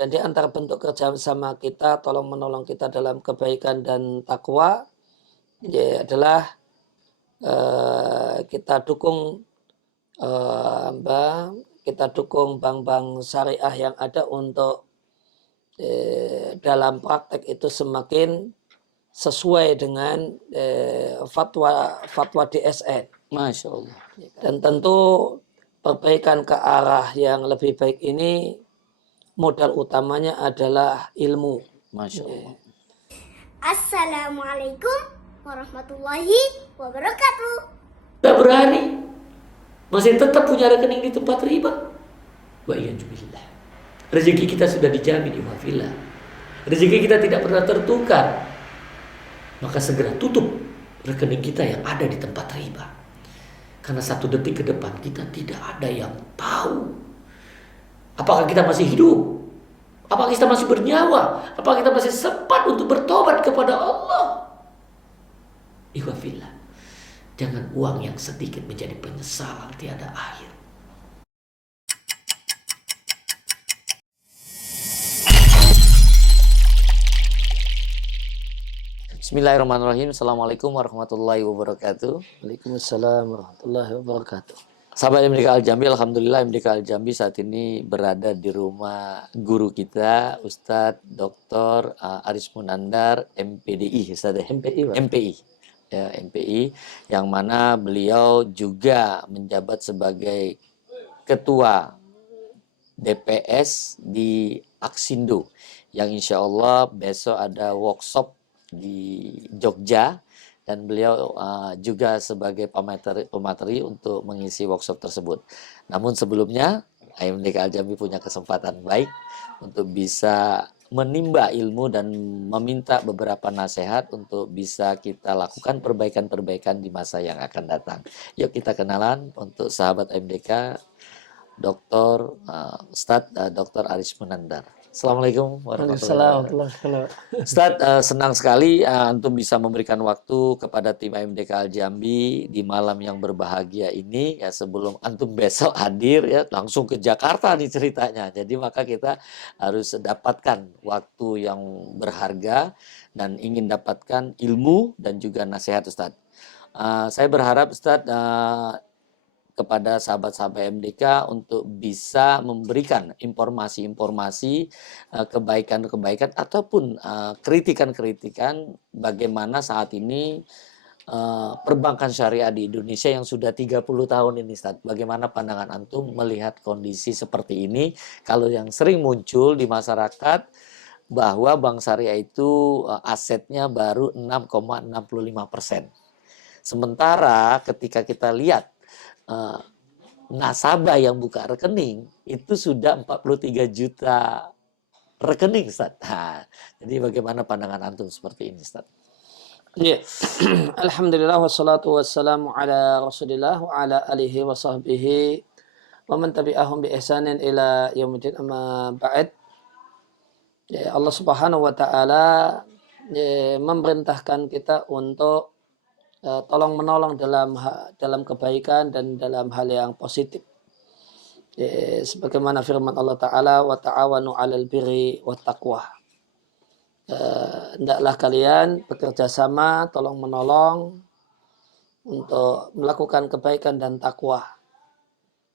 Dan di antara bentuk kerjasama kita, tolong menolong kita dalam kebaikan dan takwa, ya, adalah kita dukung kita dukung bank-bank syariah yang ada untuk dalam praktek itu semakin sesuai dengan fatwa DSN. Masya Allah. Dan tentu perbaikan ke arah yang lebih baik ini modal utamanya adalah ilmu. Masya Allah. Assalamualaikum warahmatullahi wabarakatuh. Gak berani, masih tetap punya rekening di tempat riba. Wa iyyazubillah. Rezeki kita sudah dijamin, ikhwafillah. Rezeki kita tidak pernah tertukar. Maka segera tutup rekening kita yang ada di tempat riba. Karena 1 detik ke depan kita tidak ada yang tahu apakah kita masih hidup, apakah kita masih bernyawa, apakah kita masih sempat untuk bertobat kepada Allah. Ikhwafillah, jangan uang yang sedikit menjadi penyesalan tiada akhir. Bismillahirrahmanirrahim. Assalamualaikum warahmatullahi wabarakatuh. Waalaikumsalam warahmatullahi wabarakatuh. Sahabat MDK Al Jambi, alhamdulillah MDK Al Jambi saat ini berada di rumah guru kita, Ustadz Dr. Aris Munandar, MPDI, Ustadz, MPI, Pak. MPI. Ya, MPI, yang mana beliau juga menjabat sebagai ketua DPS di Aksindo, yang insya Allah besok ada workshop di Jogja, dan beliau juga sebagai pemateri untuk mengisi workshop tersebut. Namun sebelumnya MDK Al Jambi punya kesempatan baik untuk bisa menimba ilmu dan meminta beberapa nasihat untuk bisa kita lakukan perbaikan-perbaikan di masa yang akan datang. Yuk kita kenalan untuk sahabat MDK, Dr. Ustadz Dr. Aris Munandar. Assalamualaikum warahmatullahi wabarakatuh. Ustadz, senang sekali antum bisa memberikan waktu kepada tim MDK Al Jambi di malam yang berbahagia ini, ya, sebelum antum besok hadir, ya, langsung ke Jakarta nih ceritanya. Jadi maka kita harus dapatkan waktu yang berharga dan ingin dapatkan ilmu dan juga nasihat Ustadz. Saya berharap Ustadz kepada sahabat-sahabat MDK untuk bisa memberikan informasi-informasi, kebaikan-kebaikan ataupun kritikan-kritikan bagaimana saat ini perbankan syariah di Indonesia yang sudah 30 tahun ini, Ustaz. Bagaimana pandangan antum melihat kondisi seperti ini? Kalau yang sering muncul di masyarakat bahwa bank syariah itu asetnya baru 6,65%. Sementara ketika kita lihat nasabah yang buka rekening itu sudah 43 juta rekening, Ustaz. Nah, jadi bagaimana pandangan antum seperti ini, Ustaz? Ya. Alhamdulillah wassalatu wassalamu ala Rasulillah wa ala alihi wa sahbihi wa man tabi'ahum bi ihsanin ila yaumil amma ba'd. Ya, Allah Subhanahu wa taala memerintahkan kita untuk tolong menolong dalam kebaikan dan dalam hal yang positif. Sebagaimana firman Allah Ta'ala, wa ta'awanu 'alal birri wat taqwa. Hendaklah kalian bekerja sama, tolong menolong untuk melakukan kebaikan dan takwa.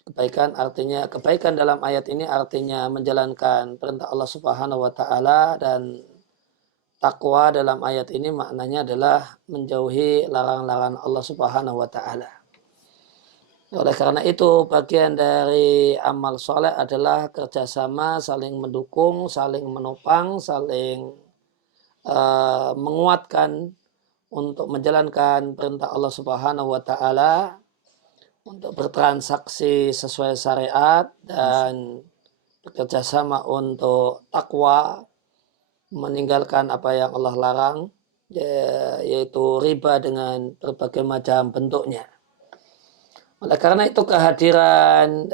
Kebaikan dalam ayat ini artinya menjalankan perintah Allah Subhanahu wa taala, dan takwa dalam ayat ini maknanya adalah menjauhi larangan-larangan Allah Subhanahu wa taala. Oleh karena itu, bagian dari amal soleh adalah kerjasama, saling mendukung, saling menopang, saling menguatkan untuk menjalankan perintah Allah Subhanahu wa taala, untuk bertransaksi sesuai syariat, dan bekerjasama untuk takwa, meninggalkan apa yang Allah larang, yaitu riba dengan berbagai macam bentuknya. Oleh karena itu kehadiran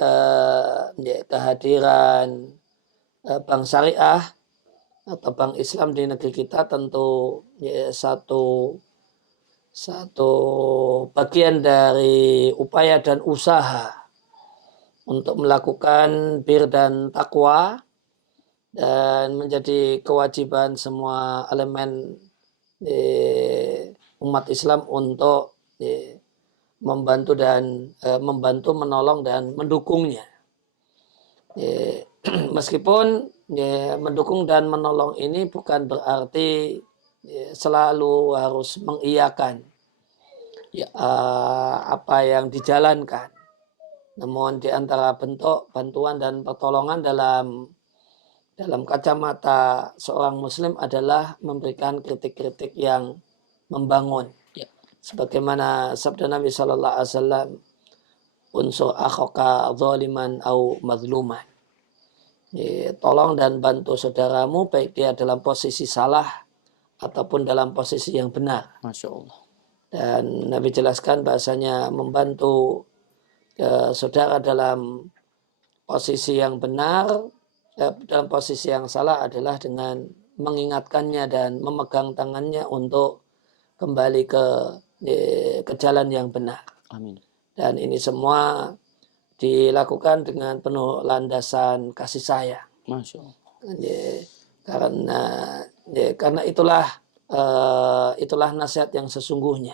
bank syariah atau bank Islam di negeri kita tentu satu bagian dari upaya dan usaha untuk melakukan bir dan takwa, dan menjadi kewajiban semua elemen umat Islam untuk membantu membantu, menolong dan mendukungnya. Meskipun mendukung dan menolong ini bukan berarti selalu harus mengiyakan apa yang dijalankan. Namun di antara bentuk bantuan dan pertolongan dalam kacamata seorang muslim adalah memberikan kritik-kritik yang membangun. Sebagaimana sabda Nabi sallallahu alaihi wasallam, unsur akhaka zaliman au mazluman. Tolong dan bantu saudaramu baik dia dalam posisi salah ataupun dalam posisi yang benar. Masya Allah. Dan Nabi jelaskan bahasanya membantu saudara dalam posisi yang benar, dalam posisi yang salah adalah dengan mengingatkannya dan memegang tangannya untuk kembali ke jalan yang benar. Amin. Dan ini semua dilakukan dengan penuh landasan kasih sayang. Masya Allah. Karena itulah nasihat yang sesungguhnya.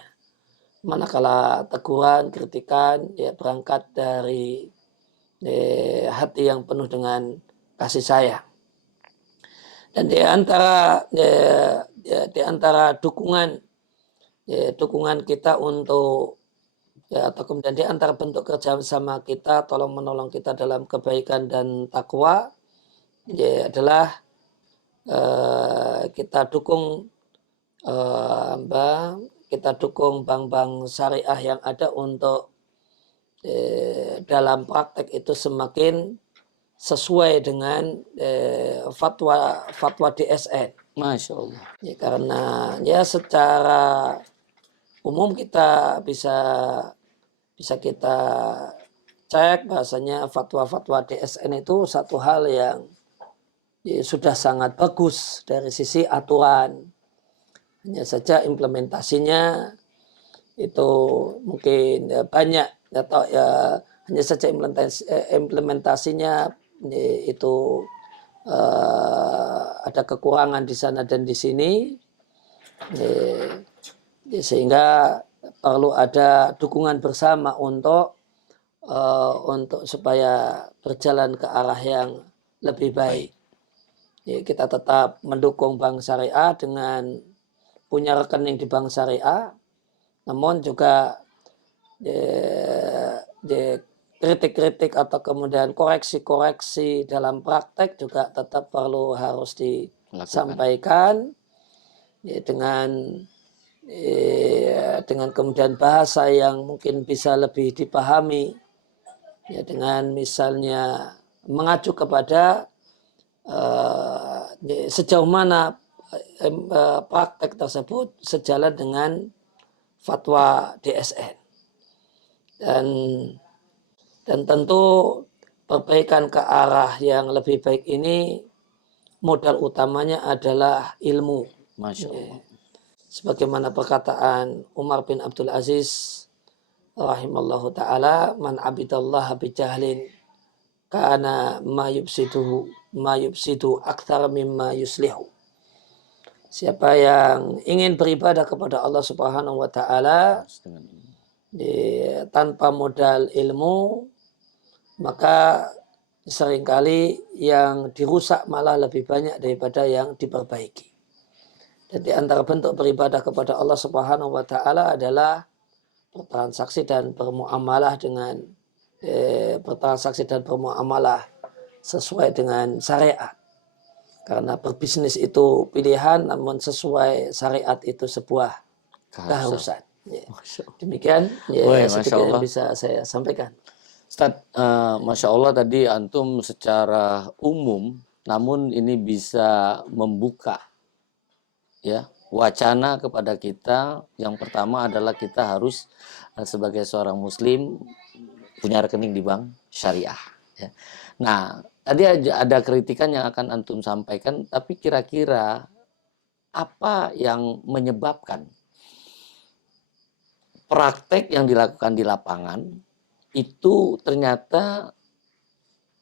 Manakala teguran, kritikan berangkat dari hati yang penuh dengan kasih sayang. Dan di antara dukungan kita untuk atau kemudian di antara bentuk kerjasama kita, tolong menolong kita dalam kebaikan dan takwa adalah kita dukung bank-bank syariah yang ada untuk dalam praktek itu semakin sesuai dengan fatwa DSN. Masya Allah. Karena secara umum kita bisa kita cek bahasanya fatwa-fatwa DSN itu satu hal yang sudah sangat bagus dari sisi aturan. Hanya saja implementasinya itu mungkin banyak atau hanya saja implementasinya itu ada kekurangan di sana dan di sini, sehingga perlu ada dukungan bersama untuk supaya berjalan ke arah yang lebih baik. Kita tetap mendukung bank syariah dengan punya rekening di bank syariah, namun juga kritik-kritik atau kemudian koreksi-koreksi dalam praktek juga tetap harus disampaikan dengan kemudian bahasa yang mungkin bisa lebih dipahami, dengan misalnya mengacu kepada sejauh mana praktek tersebut sejalan dengan fatwa DSN. Dan tentu perbaikan ke arah yang lebih baik ini modal utamanya adalah ilmu. Masya Allah. Sebagaimana perkataan Umar bin Abdul Aziz rahimallahu ta'ala, man abidallaha bijahlin kana ma yubsidu akthar mimma yuslihu. Siapa yang ingin beribadah kepada Allah Subhanahu wa ta'ala tanpa modal ilmu, maka seringkali yang dirusak malah lebih banyak daripada yang diperbaiki. Dan di antara bentuk beribadah kepada Allah Subhanahu wa ta'ala adalah bertransaksi dan bermuamalah sesuai dengan syariat. Karena berbisnis itu pilihan, namun sesuai syariat itu sebuah keharusan. Demikian sedikit yang bisa saya sampaikan. Ustaz, Masya Allah tadi antum secara umum, namun ini bisa membuka wacana kepada kita. Yang pertama adalah kita harus sebagai seorang muslim punya rekening di bank syariah. Nah, tadi ada kritikan yang akan antum sampaikan, tapi kira-kira apa yang menyebabkan praktek yang dilakukan di lapangan itu ternyata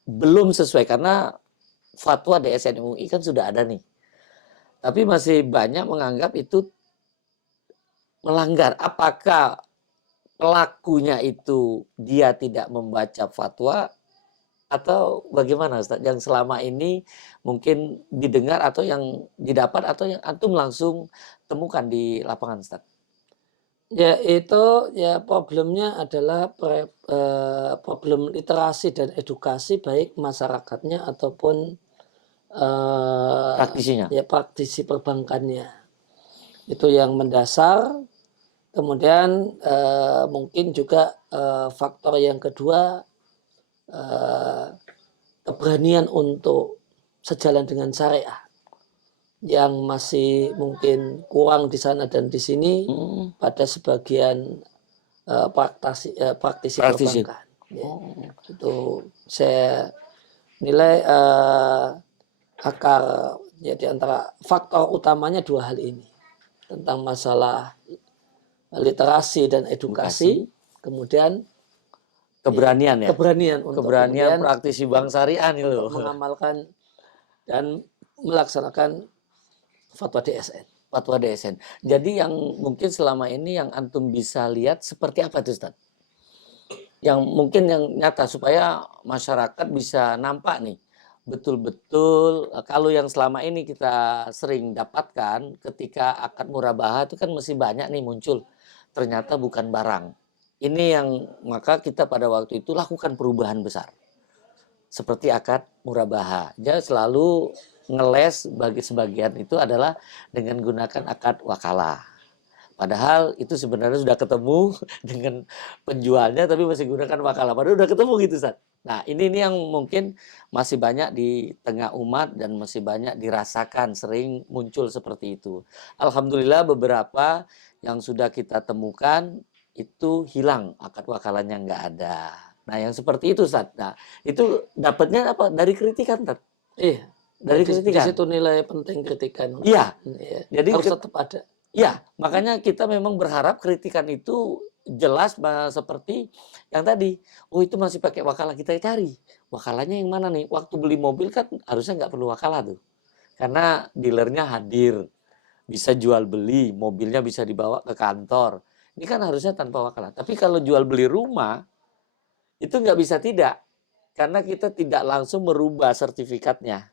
belum sesuai? Karena fatwa DSN MUI kan sudah ada nih. Tapi masih banyak menganggap itu melanggar. Apakah pelakunya itu dia tidak membaca fatwa atau bagaimana Ustaz? Yang selama ini mungkin didengar atau yang didapat atau yang antum langsung temukan di lapangan Ustaz? Ya itu ya problemnya adalah problem literasi dan edukasi baik masyarakatnya ataupun Praktisinya. ya praktisi perbankannya. Itu yang mendasar. Kemudian mungkin juga faktor yang kedua keberanian untuk sejalan dengan syariah yang masih mungkin kurang di sana dan di sini pada sebagian praktisi Praktisi. perbankan. Ya, itu saya nilai akar ya di antara faktor utamanya dua hal ini tentang masalah literasi dan edukasi, kemudian Keberanian ya. keberanian untuk Keberanian kemudian praktisi bank syariah nih loh. mengamalkan dan melaksanakan fatwa DSN. Fatwa DSN. Jadi yang mungkin selama ini yang antum bisa lihat seperti apa tuh Ustaz? Yang mungkin yang nyata supaya masyarakat bisa nampak nih betul-betul kalau yang selama ini kita sering dapatkan ketika akad murabahah itu kan masih banyak nih muncul ternyata bukan barang. Ini yang maka kita pada waktu itu lakukan perubahan besar. Seperti akad murabahah. Dia selalu ngeles bagi sebagian itu adalah dengan gunakan akad wakalah. Padahal itu sebenarnya sudah ketemu dengan penjualnya tapi masih gunakan wakalah. Padahal udah ketemu gitu Ustaz. Nah ini yang mungkin masih banyak di tengah umat dan masih banyak dirasakan sering muncul seperti itu. Alhamdulillah beberapa yang sudah kita temukan itu hilang akad wakalahnya nggak ada. Nah yang seperti itu Ustaz. Nah itu dapatnya apa? Dari kritikan Ustaz. Iya, Dari di kritikan. situ nilai penting kritikan. Iya. Ya, Jadi harus tetap ada. ya, makanya kita memang berharap kritikan itu jelas seperti yang tadi. Oh itu masih pakai wakalah, kita cari. Wakalahnya yang mana nih? Waktu beli mobil kan harusnya nggak perlu wakalah tuh. Karena dealernya hadir. Bisa jual beli, mobilnya bisa dibawa ke kantor. Ini kan harusnya tanpa wakalah. Tapi kalau jual beli rumah, itu nggak bisa tidak. Karena kita tidak langsung merubah sertifikatnya.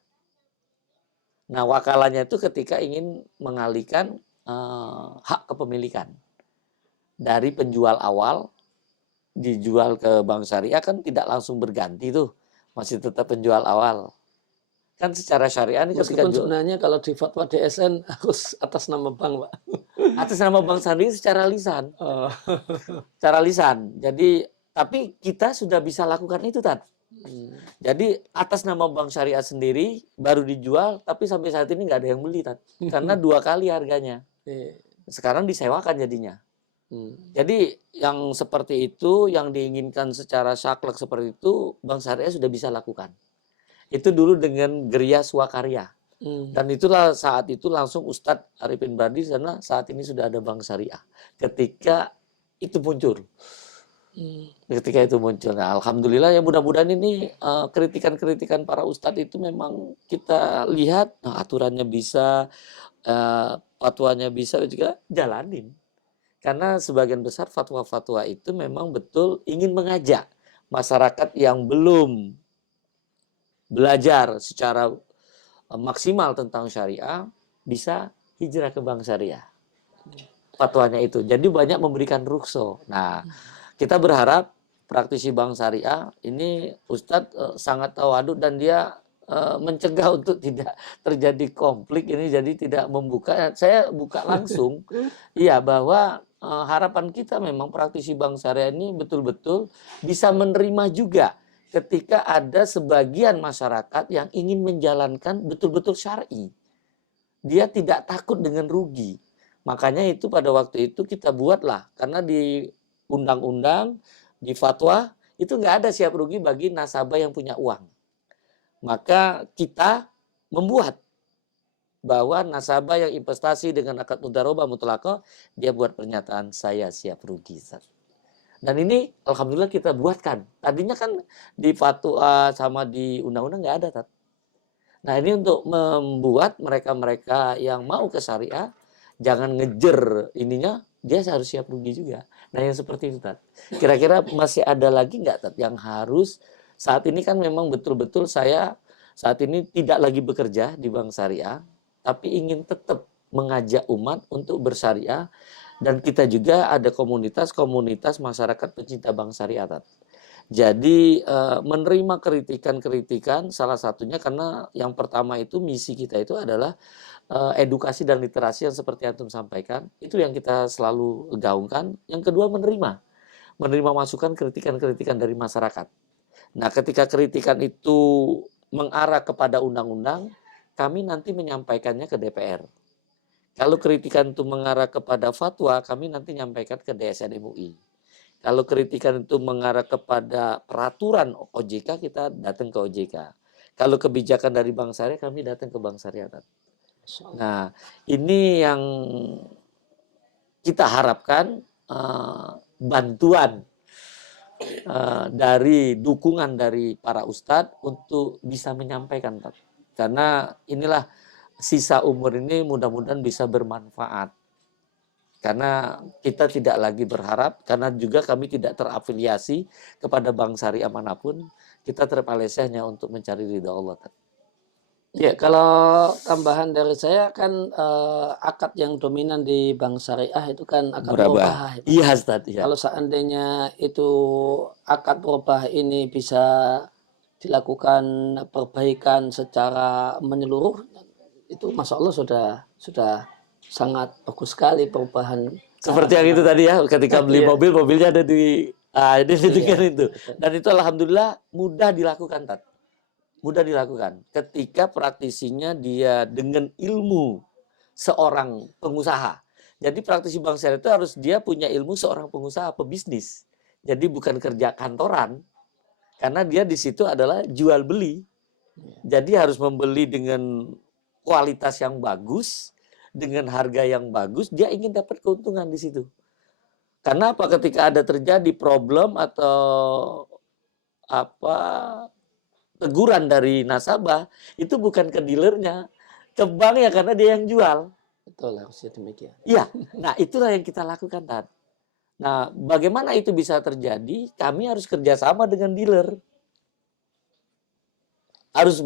Nah wakalahnya itu ketika ingin mengalihkan hak kepemilikan dari penjual awal dijual ke bank syariah kan tidak langsung berganti tuh, masih tetap penjual awal kan secara syariah ini ketika Meskipun sebenarnya kalau di fatwa DSN harus atas nama bank, Pak. atas nama bank syariah secara lisan, Oh. secara lisan. Jadi tapi kita sudah bisa lakukan itu Tat. Jadi atas nama bank syariah sendiri baru dijual, tapi sampai saat ini nggak ada yang beli Tat, karena 2 kali harganya. Sekarang disewakan jadinya. Jadi yang seperti itu, yang diinginkan secara saklek seperti itu, Bank Syariah sudah bisa lakukan. Itu dulu dengan Geria Swakarya. Dan itulah saat itu langsung Ustadz Arifin Badi karena saat ini sudah ada Bank Syariah. Ketika itu muncul. Ketika itu muncul. Nah, alhamdulillah ya mudah-mudahan ini kritikan-kritikan para ustadz itu memang kita lihat aturannya bisa, fatwanya bisa juga jalanin. Karena sebagian besar fatwa-fatwa itu memang betul ingin mengajak masyarakat yang belum belajar secara maksimal tentang syariah bisa hijrah ke bank syariah. Fatwanya itu. Jadi banyak memberikan rukso. Nah, kita berharap praktisi bank syariah ini Ustadz sangat tawaduk dan dia mencegah untuk tidak terjadi konflik ini, jadi tidak membuka. Saya buka langsung iya bahwa harapan kita memang praktisi bank syariah ini betul-betul bisa menerima juga ketika ada sebagian masyarakat yang ingin menjalankan betul-betul syar'i. Dia tidak takut dengan rugi. Makanya itu pada waktu itu kita buatlah, karena di undang-undang, di fatwa itu nggak ada siap rugi bagi nasabah yang punya uang. Maka kita membuat bahwa nasabah yang investasi dengan akad mudharabah mutlaqah, dia buat pernyataan saya siap rugi. Dan ini alhamdulillah kita buatkan. Tadinya kan di fatwa sama di undang-undang nggak ada. Nah, ini untuk membuat mereka-mereka yang mau ke syariah jangan ngejer ininya, dia harus siap rugi juga. Nah, yang seperti itu, Tat. Kira-kira masih ada lagi nggak, Tat, yang harus saat ini kan memang betul-betul saya saat ini tidak lagi bekerja di Bank Syariah, tapi ingin tetap mengajak umat untuk bersyariah dan kita juga ada komunitas-komunitas masyarakat pencinta Bank Syariah, Tat. Jadi menerima kritikan-kritikan salah satunya karena yang pertama itu misi kita itu adalah edukasi dan literasi yang seperti antum sampaikan, itu yang kita selalu gaungkan. Yang kedua menerima masukan kritikan-kritikan dari masyarakat. Nah, ketika kritikan itu mengarah kepada undang-undang, kami nanti menyampaikannya ke DPR. Kalau kritikan itu mengarah kepada fatwa, kami nanti menyampaikan ke DSN MUI. Kalau kritikan itu mengarah kepada peraturan OJK, kita datang ke OJK. Kalau kebijakan dari Bank Syariah, kami datang ke Bank Syariah. Nah, ini yang kita harapkan bantuan dari dukungan dari para ustadz untuk bisa menyampaikan, Tat. Karena inilah sisa umur ini mudah-mudahan bisa bermanfaat. Karena kita tidak lagi berharap, karena juga kami tidak terafiliasi kepada bank syariah manapun, kita terafiliasi hanya untuk mencari ridha Allah. Ya, kalau tambahan dari saya kan akad yang dominan di bank syariah itu kan akad murabahah. Iya, Ustaz. Ya. Kalau seandainya itu akad murabahah ini bisa dilakukan perbaikan secara menyeluruh, itu masya Allah sudah sangat bagus sekali perubahan. Seperti yang itu tadi ya, ketika beli mobil, mobilnya ada di itu. Dan itu alhamdulillah mudah dilakukan, Tat. Mudah dilakukan. Ketika praktisinya dia dengan ilmu seorang pengusaha. Jadi praktisi bank syariah itu harus dia punya ilmu seorang pengusaha, pebisnis. Jadi bukan kerja kantoran. Karena dia di situ adalah jual beli. Jadi harus membeli dengan kualitas yang bagus, dengan harga yang bagus, dia ingin dapat keuntungan di situ. Karena apa? Ketika ada terjadi problem atau apa teguran dari nasabah, itu bukan ke dealernya, ke bank ya, karena dia yang jual. Betul, harusnya demikian. Iya, nah itulah yang kita lakukan, Tat. Nah, bagaimana itu bisa terjadi? Kami harus kerjasama dengan dealer. Harus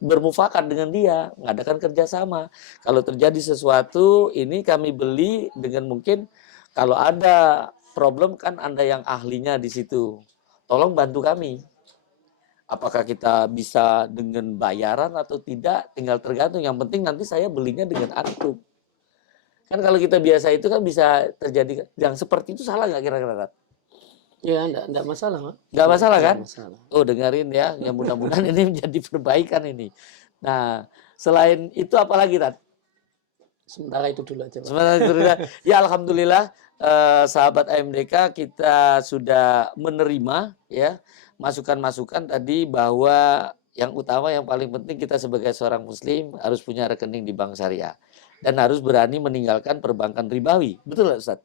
bermufakat dengan dia, mengadakan kerjasama. Kalau terjadi sesuatu, ini kami beli dengan mungkin kalau ada problem kan Anda yang ahlinya di situ. Tolong bantu kami. Apakah kita bisa dengan bayaran atau tidak, tinggal tergantung. Yang penting nanti saya belinya dengan antum. Kan kalau kita biasa itu kan bisa terjadi yang seperti itu, salah nggak kira-kira? Ya, enggak masalah, Mak. Nggak masalah kan? Masalah. Oh, dengerin ya, yang mudah-mudahan ini menjadi perbaikan ini. Nah, selain itu apa lagi, Tat? Sementara itu dulu aja, Pak. Sementara itu dulu. Ya, alhamdulillah sahabat AMDK kita sudah menerima ya masukan-masukan tadi bahwa yang utama yang paling penting kita sebagai seorang muslim harus punya rekening di bank syariah dan harus berani meninggalkan perbankan ribawi. Betul nggak, Ustaz?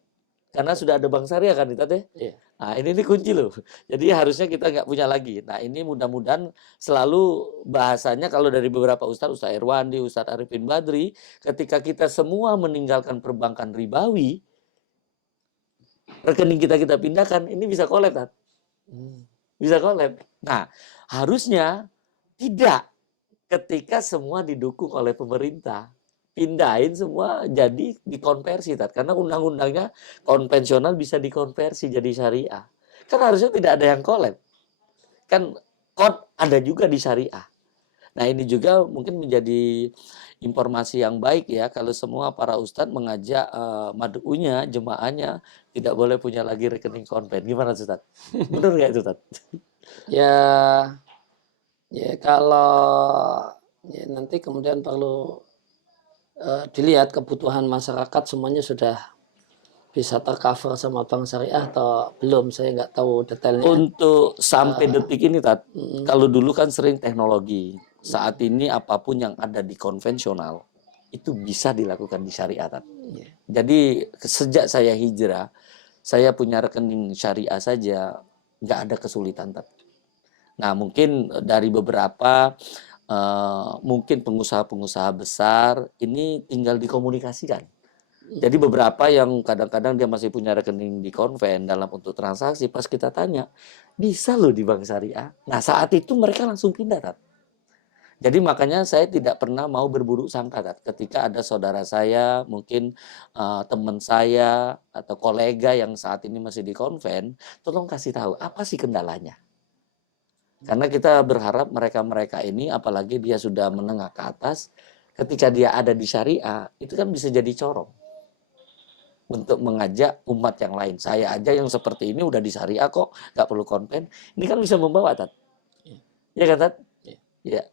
Karena sudah ada bank syariah kan, Tat ya? Iya. Nah, ini kunci loh. Jadi harusnya kita nggak punya lagi. Nah, ini mudah-mudahan selalu bahasanya kalau dari beberapa Ustadz Irwandi, Ustadz Arifin Badri, ketika kita semua meninggalkan perbankan ribawi, rekening kita pindahkan, ini bisa collab, Tat. Bisa collab. Nah, harusnya tidak ketika semua didukung oleh pemerintah. Pindahin semua jadi dikonversi, Tat. Karena undang-undangnya konvensional bisa dikonversi jadi syariah. Kan harusnya tidak ada yang collab. Kan kod ada juga di syariah. Nah, ini juga mungkin menjadi informasi yang baik ya kalau semua para ustadz mengajak mad'unya, jemaahnya tidak boleh punya lagi rekening konven. Gimana, Ustadz? Benar nggak itu, Ustadz? Ya, kalau ya, nanti kemudian perlu dilihat kebutuhan masyarakat semuanya sudah bisa tercover sama bank syariah atau belum, saya nggak tahu detailnya. Untuk sampai detik ini, Tat, kalau dulu kan sering teknologi, saat ini apapun yang ada di konvensional itu bisa dilakukan di syariah, Tat. Jadi sejak saya hijrah, saya punya rekening syariah saja nggak ada kesulitan, Tat. Nah, mungkin dari beberapa mungkin pengusaha-pengusaha besar ini tinggal dikomunikasikan. Jadi beberapa yang kadang-kadang dia masih punya rekening di konven dalam untuk transaksi, pas kita tanya, bisa loh di bank syariah. Nah saat itu mereka langsung pindah, Tat. Jadi makanya saya tidak pernah mau berburuk sangka, Tat. Ketika ada saudara saya, mungkin teman saya atau kolega yang saat ini masih di konven, tolong kasih tahu apa sih kendalanya. Karena kita berharap mereka-mereka ini, apalagi dia sudah menengah ke atas, ketika dia ada di syariah, itu kan bisa jadi corong untuk mengajak umat yang lain. Saya aja yang seperti ini udah di syariah kok, nggak perlu konven. Ini kan bisa membawa, Tat. Iya kan, Tat? Iya.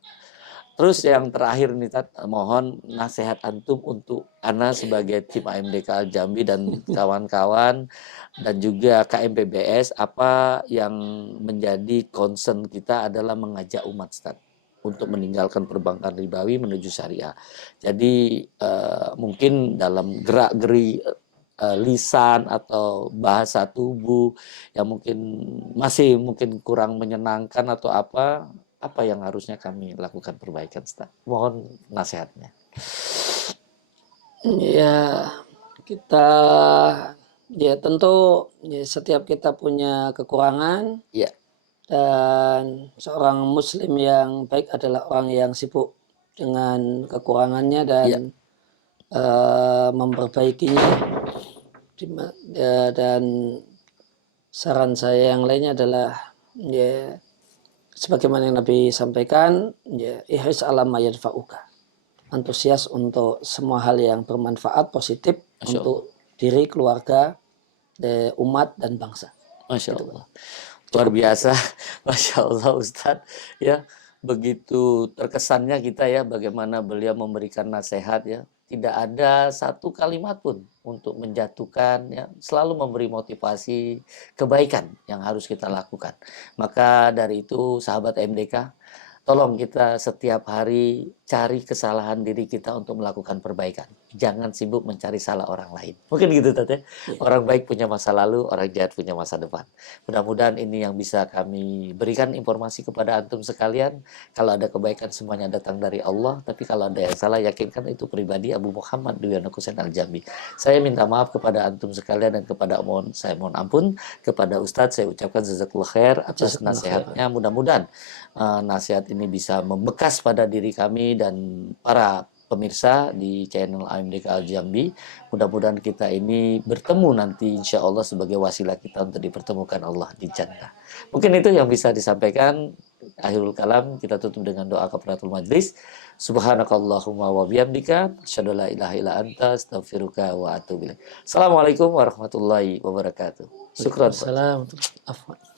Terus yang terakhir nih, Tat, mohon nasihat antum untuk Ana sebagai tim AMDK Al Jambi dan kawan-kawan dan juga KMPBS, apa yang menjadi concern kita adalah mengajak umat, Tat, untuk meninggalkan perbankan ribawi menuju syariah. Jadi mungkin dalam gerak-geri lisan atau bahasa tubuh yang masih mungkin kurang menyenangkan atau apa yang harusnya kami lakukan perbaikan, Ustaz? Mohon nasihatnya. Ya, kita ya tentu ya, setiap kita punya kekurangan. Iya. Dan seorang muslim yang baik adalah orang yang sibuk dengan kekurangannya dan memperbaikinya. Dan saran saya yang lainnya adalah ya sebagaimana yang Nabi sampaikan, ya ihris ala ma yadfa'uka. Antusias untuk semua hal yang bermanfaat, positif untuk diri, keluarga, umat dan bangsa. Masya Allah. Luar biasa. Masya Allah, Ustadz. Ya, begitu terkesannya kita ya bagaimana beliau memberikan nasihat ya. Tidak ada satu kalimat pun untuk menjatuhkan ya, selalu memberi motivasi kebaikan yang harus kita lakukan. Maka dari itu sahabat MDK, tolong kita setiap hari cari kesalahan diri kita untuk melakukan perbaikan. Jangan sibuk mencari salah orang lain. Mungkin gitu, Tat, ya. Orang baik punya masa lalu, orang jahat punya masa depan. Mudah-mudahan ini yang bisa kami berikan informasi kepada antum sekalian. Kalau ada kebaikan semuanya datang dari Allah, tapi kalau ada yang salah yakinkan itu pribadi Abu Muhammad Dwiyono Kusen Al Jambi. Saya minta maaf kepada antum sekalian dan kepada saya mohon ampun kepada Ustadz, saya ucapkan jazakallahu khair atas nasihatnya. Mudah-mudahan nasihat ini bisa membekas pada diri kami dan para pemirsa di channel AMDK Al Jambi. Mudah-mudahan kita ini bertemu nanti insya Allah sebagai wasilah kita untuk dipertemukan Allah di jannah. Mungkin itu yang bisa disampaikan. Akhirul kalam, kita tutup dengan doa kafaratul majlis. Subhanakallahumma wa bihamdika asyhadu la ilaha illa anta astaghfiruka wa atubu ilaik. Assalamualaikum warahmatullahi wabarakatuh. Syukran. Assalamualaikum.